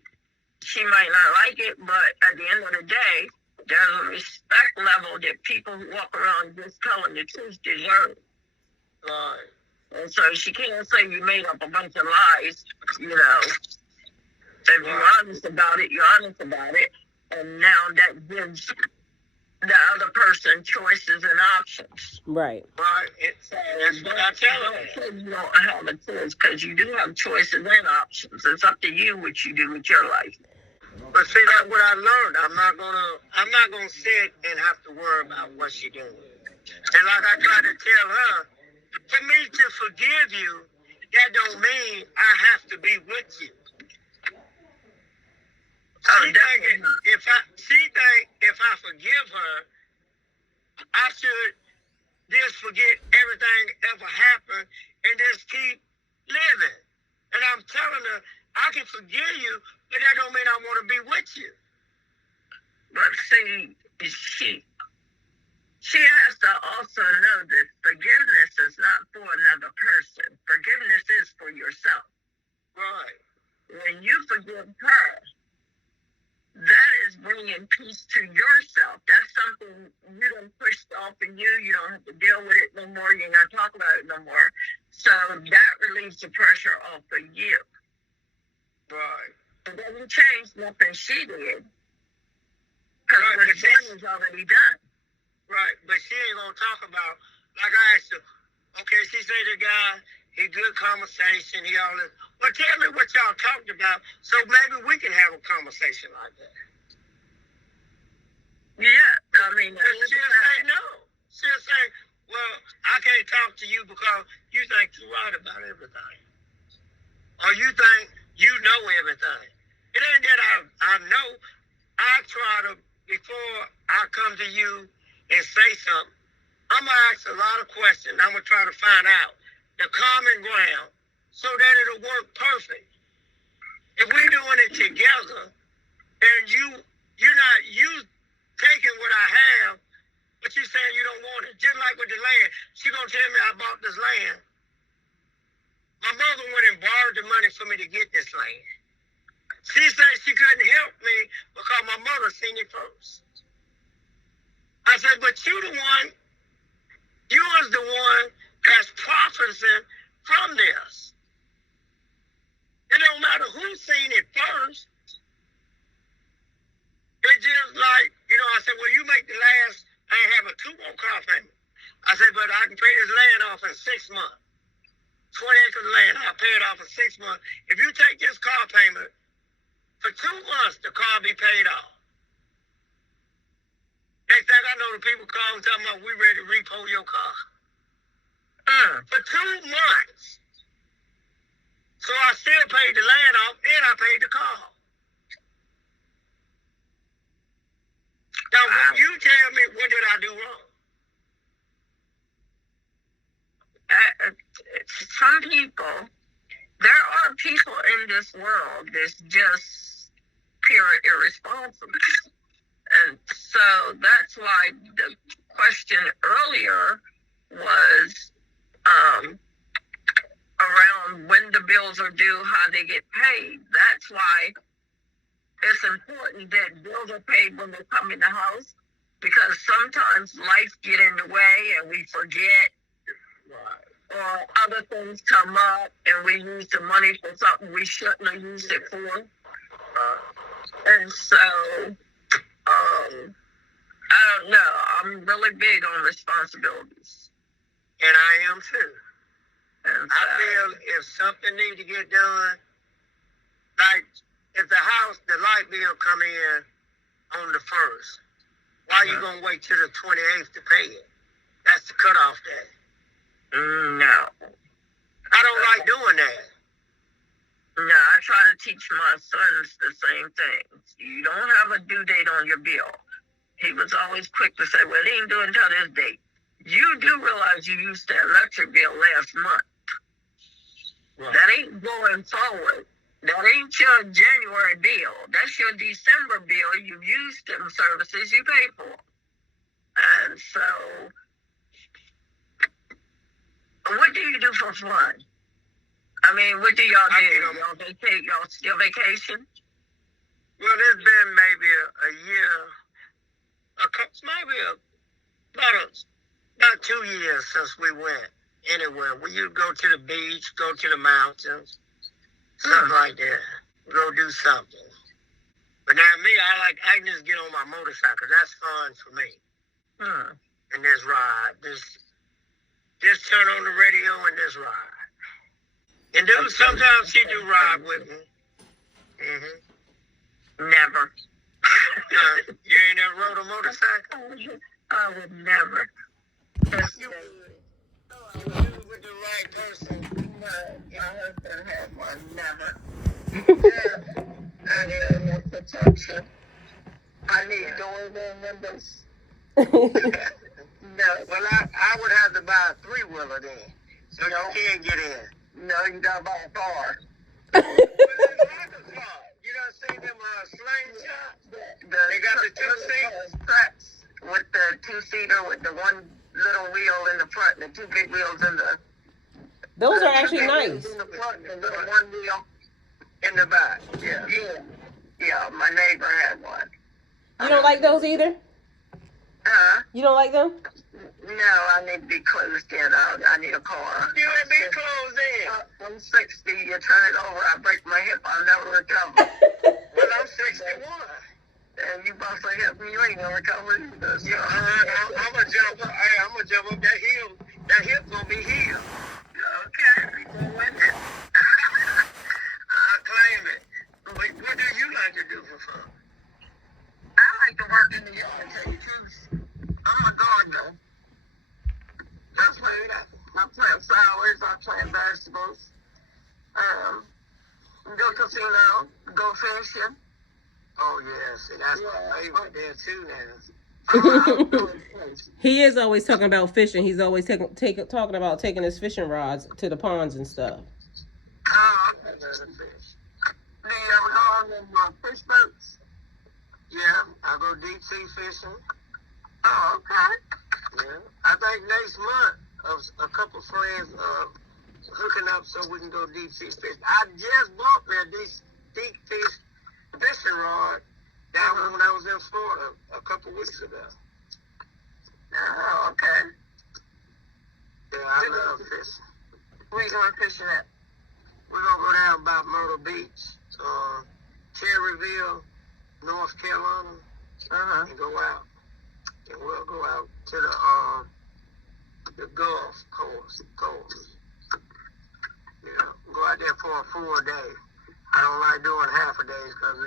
she might not like it, but at the end of the day, there's a respect level that people who walk around just telling the truth deserve. Right. And so she can't say you made up a bunch of lies, you know. If you're honest about it, you're honest about it. And now that gives the other person choices and options. Right. Right. That's what I tell them. Don't say you don't have a choice, because you do have choices and options. It's up to you what you do with your life. But see, that's what I learned. I'm not gonna sit and have to worry about what she doing. And like I tried to tell her, for me to forgive you, that don't mean I have to be with you. She think if I forgive her, I should just forget everything ever happened and just keep living. And I'm telling her, I can forgive you, but that don't mean I want to be with you. But see, she has to also know that forgiveness is not for another person. Forgiveness is for yourself. Right. When you forgive her, that is bringing peace to yourself. That's something you done pushed off of you. You don't have to deal with it no more. You ain't got to talk about it no more. So that relieves the pressure off of you. Right. It doesn't change nothing she did. Because Right, what's done is already done. Right, but she ain't gonna talk about, like I asked her, okay, she said the guy, he good conversation, he all this. Well, tell me what y'all talked about, so maybe we can have a conversation like that. Yeah, I mean, She'll say no. She'll say, well, I can't talk to you because you think you're right about everything. Or you think you know everything. It ain't that I know. I try to, before I come to you and say something, I'm going to ask a lot of questions. I'm going to try to find out the common ground so that it'll work perfect. If we're doing it together and you're not taking what I have, but you saying you don't want it, just like with the land, she going to tell me I bought this land. My mother went and borrowed the money for me to get this land. She said she couldn't help me because my mother seen it first. I said, but you was the one that's profiting from this. It don't matter who seen it first. It's just like, I said, well, you make the last, I ain't have a 2-month car payment. I said, but I can pay this land off in 6 months. 20 acres of land, I'll pay it off in 6 months. If you take this car payment, for 2 months, the car be paid off. Next thing I know, the people call and tell me, we ready to repo your car. For 2 months. So I still paid the land off and I paid the car. Now, you tell me, what did I do wrong? Some people, there are people in this world that's just pure irresponsible. And so that's why the question earlier was around when the bills are due, how they get paid. That's why it's important that bills are paid when they come in the house, because sometimes life get in the way and we forget. Right. Or other things come up and we use the money for something we shouldn't have used it for. And so, I don't know. I'm really big on responsibilities. And I am too. And I feel if something needs to get done, like if the light bill come in on the 1st, why you gonna wait till the 28th to pay it? That's the cutoff day. No. I don't like doing that. No, I try to teach my sons the same thing. You don't have a due date on your bill. He was always quick to say, well, it ain't due until this date. You do realize you used the electric bill last month. Right. That ain't going forward. That ain't your January bill. That's your December bill. You used them services you paid for. And so, what do you do for fun? I mean, what do y'all do? Y'all still vacation? Well, it's been maybe a year, maybe about 2 years since we went. anywhere. When you go to the beach, go to the mountains, something like that. Go do something. But now me, I can just get on my motorcycle. That's fun for me. And just ride. Just turn on the radio and just ride. And then sometimes she do ride with me. Never. You ain't never rode a motorcycle? I would never. You with the right person. No, my husband had one. Never. I need no protection. I need doors and windows. No. Well, I would have to buy a three-wheeler then. So you can't get in. No, you got to buy a car. Well, it's like a car. You done seen them slingshot? They got the two-seat tracks with the two-seater with the one little wheel in the front and the two big wheels in the... Those are actually nice. In the front and the one wheel in the back. Yeah. Yeah, my neighbor had one. You don't like those either? Huh? You don't like them? No, I need to be closed in. I need a car. You ain't be closed in. I'm 60. You turn it over, I break my hip. I'll never recover. Well, I'm 61. And you bust a hip, you ain't gonna recover either. So. I'm gonna jump up. Hey, I'm gonna jump up that hill. That hip gonna be healed. Okay, we go with it. I claim it. What do you like to do for fun? I like to work in the yard, tell you the truth. I'm a gardener. I plant flowers, I plant vegetables. Go casino, go fishing. Oh, yeah. See, that's my favorite there, too, now. He is always talking about fishing. He's always talking about taking his fishing rods to the ponds and stuff. I love to fish. Do you ever go on them fish boats? Yeah, I go deep sea fishing. Oh, okay. Yeah. I think next month, a couple friends hooking up so we can go deep sea fishing. I just bought me a deep fish fishing rod down when I was in Florida a couple weeks ago. Oh, okay. Yeah, I love fishing. Where you going fishing at? We're going to go down by Myrtle Beach, Cherryville, North Carolina, and go out. And we'll go out to the Gulf Coast. You know, go out there for a full day. I don't like doing half a day because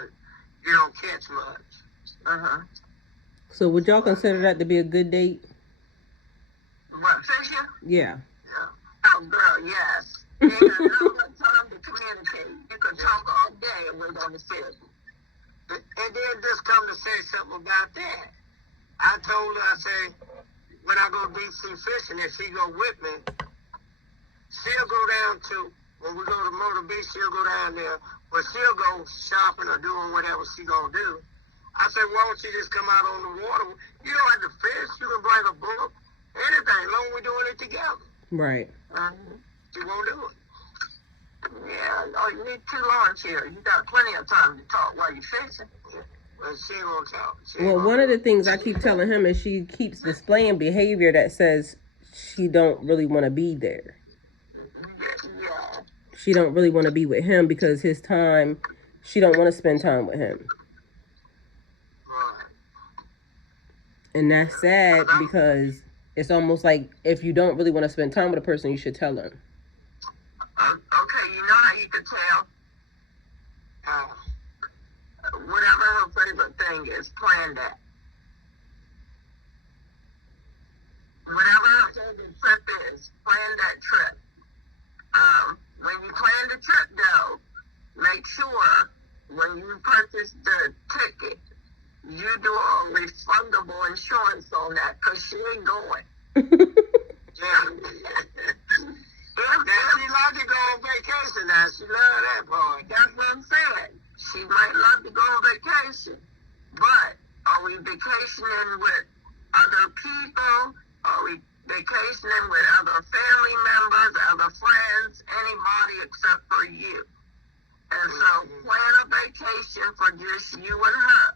you don't catch much. So would y'all consider that to be a good date? What, fishing? Yeah. Yeah. Oh, girl, yes. You ain't got no time to communicate. You can talk all day and we're going to fish. And then just come to say something about that. I told her, I say, when I go deep sea fishing, if she go with me, she'll go down to, when we go to Myrtle Beach, she'll go down there, but she'll go shopping or doing whatever she gonna do. I said, why don't you just come out on the water? You don't have to fish. You can bring a book, anything, as long as we're doing it together. Right. You won't do it. Yeah, oh, you need 2 lawns here. You got plenty of time to talk while you're fishing. Well, she ain't gonna talk. Well, one of the things I keep telling him is she keeps displaying behavior that says she don't really want to be there. Yeah. She don't really want to be with him because his time, she don't want to spend time with him. Right. And that's sad because it's almost like if you don't really want to spend time with a person, you should tell them. Okay, you know how you can tell? Whatever her favorite thing is, plan that. Whatever her favorite trip is, plan that trip. When you plan the trip, though, make sure when you purchase the ticket, you do a refundable insurance on that, because she ain't going. Yeah. She like to go on vacation now. She love that part. That's what I'm saying. She might love to go on vacation, but are we vacationing with other people? Are we vacationing with other family members, other friends, anybody except for you? And so plan a vacation for just you and her.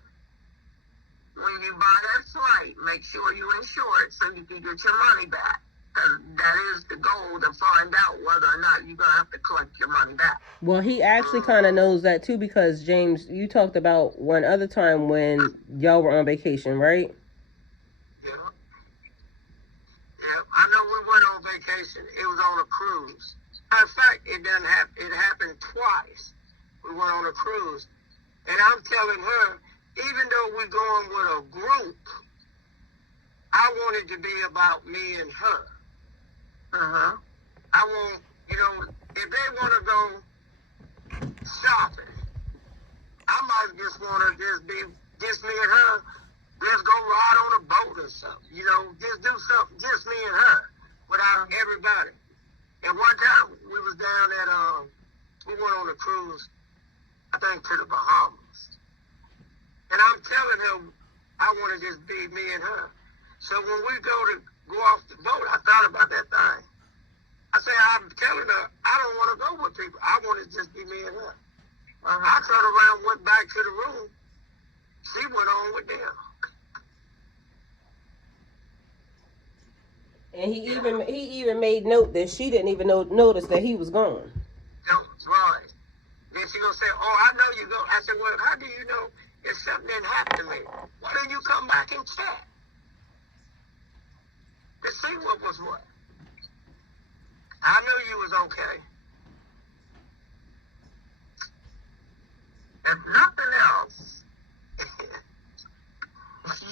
When you buy that flight, make sure you insure it so you can get your money back. Because that is is the goal to find out whether or not you're going to have to collect your money back. Well, he actually kind of knows that too, because James, you talked about one other time when y'all were on vacation, right? Yeah. Yeah, I know we went on vacation. It was on a cruise. In fact, it happened twice. We went on a cruise. And I'm telling her, even though we're going with a group, I want it to be about me and her. Uh-huh. I want, if they want to go shopping, I might just want to just be just me and her. Just go ride on a boat or something. Just do something, just me and her, without everybody. And one time we was down at we went on a cruise, I think to the Bahamas. And I'm telling her I want to just be me and her. So when we go off the boat, I thought about that thing. I said, I'm telling her I don't want to go with people. I want to just be me and her. I turned around, went back to the room. She went on with them. And he even made note that she didn't even notice that he was gone. Right. Then she gonna say, "Oh, I know you go." I said, "Well, how do you know if something didn't happen to me? Why don't you come back and check to see what was what?" I knew you was okay. If nothing else,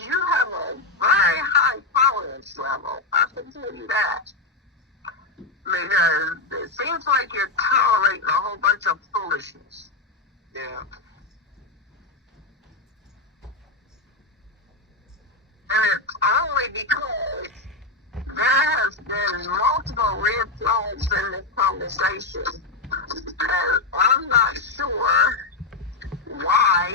you have a very high tolerance level. I can tell you that. Because it seems like you're tolerating a whole bunch of foolishness. Yeah. And it's only because there has been multiple red flags in this conversation. And I'm not sure why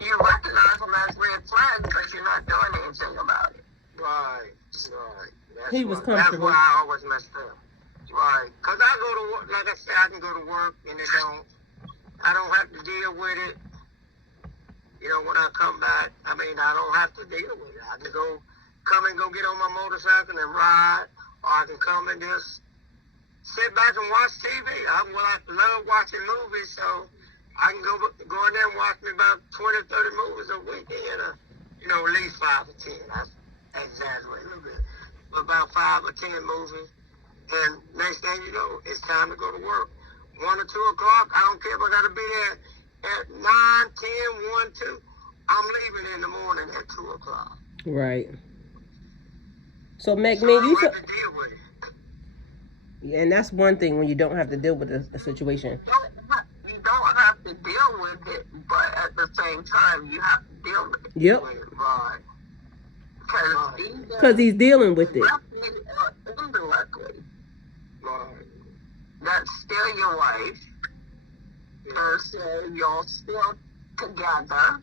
you recognize them as red flags, but you're not doing anything about it. Right. He was That's comfortable. why I always messed up. Right. Because I go to work, like I said, I can go to work and I don't have to deal with it. When I come back, I don't have to deal with it. I can come and go get on my motorcycle and ride, or I can come and just sit back and watch TV. I love watching movies, so I can go in there and watch me about 20 or 30 movies a weekend, at least 5 or 10. That's exaggerating a little bit. But about 5 or 10 movies. And next thing you know, it's time to go to work. 1 or 2 o'clock, I don't care if I got to be there at 9, 10, 1, 2. I'm leaving in the morning at 2 o'clock. Right. So, Meg, So man, I don't have to deal with it. and that's one thing when you don't have to deal with a situation. You don't have to deal with it, but at the same time, you have to deal with it. Yep. Right. Because he's dealing with it. Directly or indirectly, Right. that's still your wife. And so you're still together.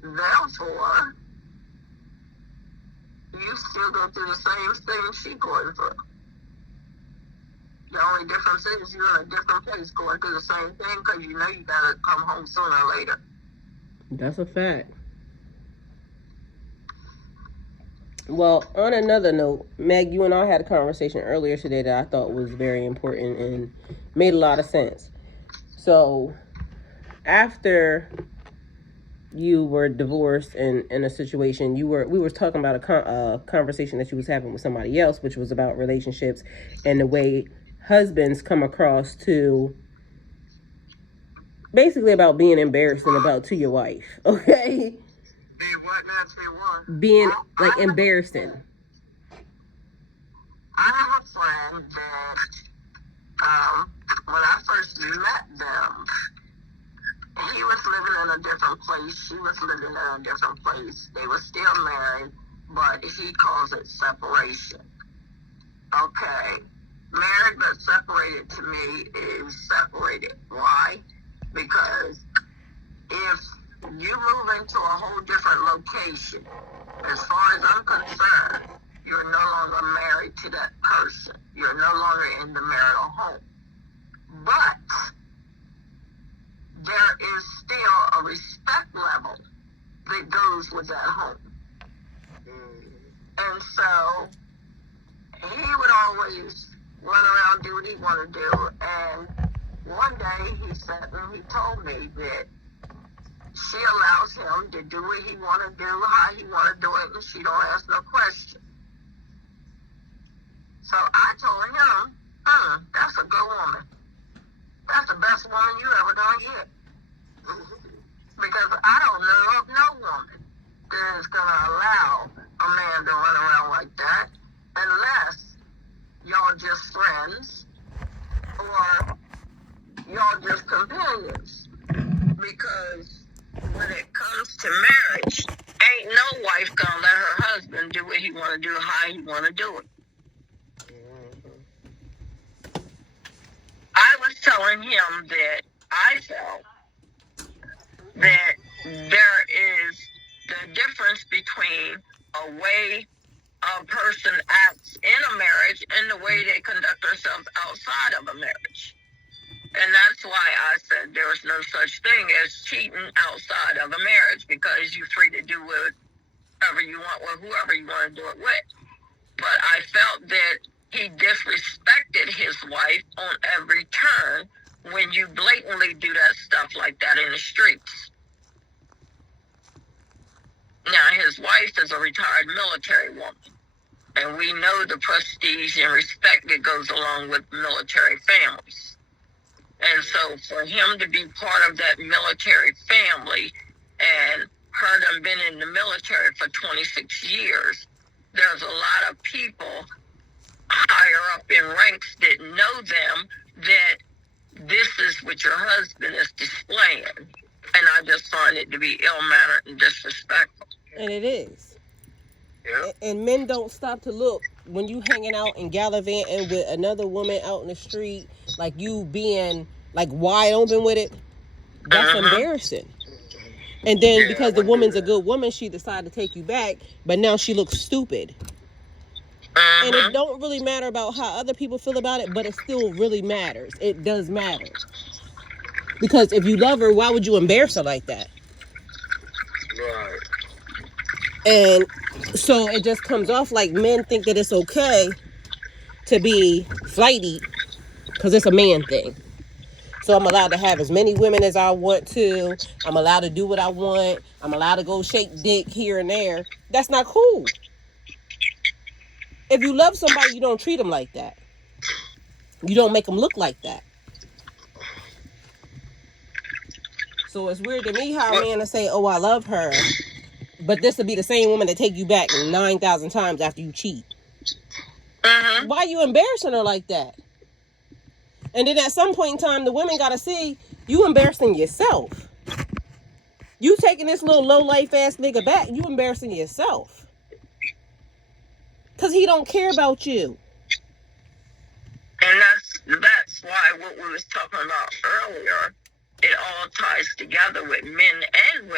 Therefore, you still go through the same thing she's going through. The only difference is you're in a different place going through the same thing because you know you gotta come home sooner or later. That's a fact. Well, on another note, Meg, you and I had a conversation earlier today that I thought was very important and made a lot of sense. So, after you were divorced and in a situation, we were talking about a conversation that you was having with somebody else, which was about relationships and the way husbands come across to basically about being embarrassing about to your wife. Okay. Be what now? Say what? Being like embarrassing. I have a friend that, when I first met them, he was living in a different place. She was living in a different place. They were still married, but he calls it separation. Okay. Married but separated to me is separated. Why? Because if you move into a whole different location, as far as I'm concerned, you're no longer married to that person. You're no longer in the marital home. But there is still a respect level that goes with that home. And so he would always run around, do what he wanted to do. And one day he said, and he told me that she allows him to do what he want to do, how he want to do it, and she don't ask no question. So I told him, that's a good woman. That's the best woman you ever gonna get. Because I don't know of no woman that is gonna allow a man to run around like that unless y'all just friends or y'all just companions. Because when it comes to marriage, ain't no wife gonna let her husband do what he wanna do, how he wanna do it. I was telling him that I felt that there is the difference between a way a person acts in a marriage and the way they conduct themselves outside of a marriage. And that's why I said there's no such thing as cheating outside of a marriage, because you're free to do whatever you want with whoever you want to do it with. But I felt that he disrespected his wife on every turn when you blatantly do that stuff like that in the streets. Now, his wife is a retired military woman, and we know the prestige and respect that goes along with military families. And so for him to be part of that military family, and her done been in the military for 26 years, there's a lot of people higher up in ranks that know them that this is what your husband is displaying. And I just find it to be ill-mannered and disrespectful. And it is. Yeah. And men don't stop to look when you hanging out and gallivanting with another woman out in the street, like you being like wide open with it. That's embarrassing. And then because the woman's a good woman, she decided to take you back, but now she looks stupid. And it don't really matter about how other people feel about it, but it still really matters. It does matter. Because if you love her, why would you embarrass her like that? Right. And so it just comes off like men think that it's okay to be flighty because it's a man thing. So I'm allowed to have as many women as I want to. I'm allowed to do what I want. I'm allowed to go shake dick here and there. That's not cool. If you love somebody, you don't treat them like that. You don't make them look like that. So it's weird to me how a man will say, oh, I love her, but this will be the same woman that take you back 9,000 times after you cheat. Why are you embarrassing her like that? And then at some point in time, the women got to see you embarrassing yourself. You taking this little low-life ass nigga back, you embarrassing yourself. Because he don't care about you. And that's why what we was talking about earlier, it all ties together with men and women.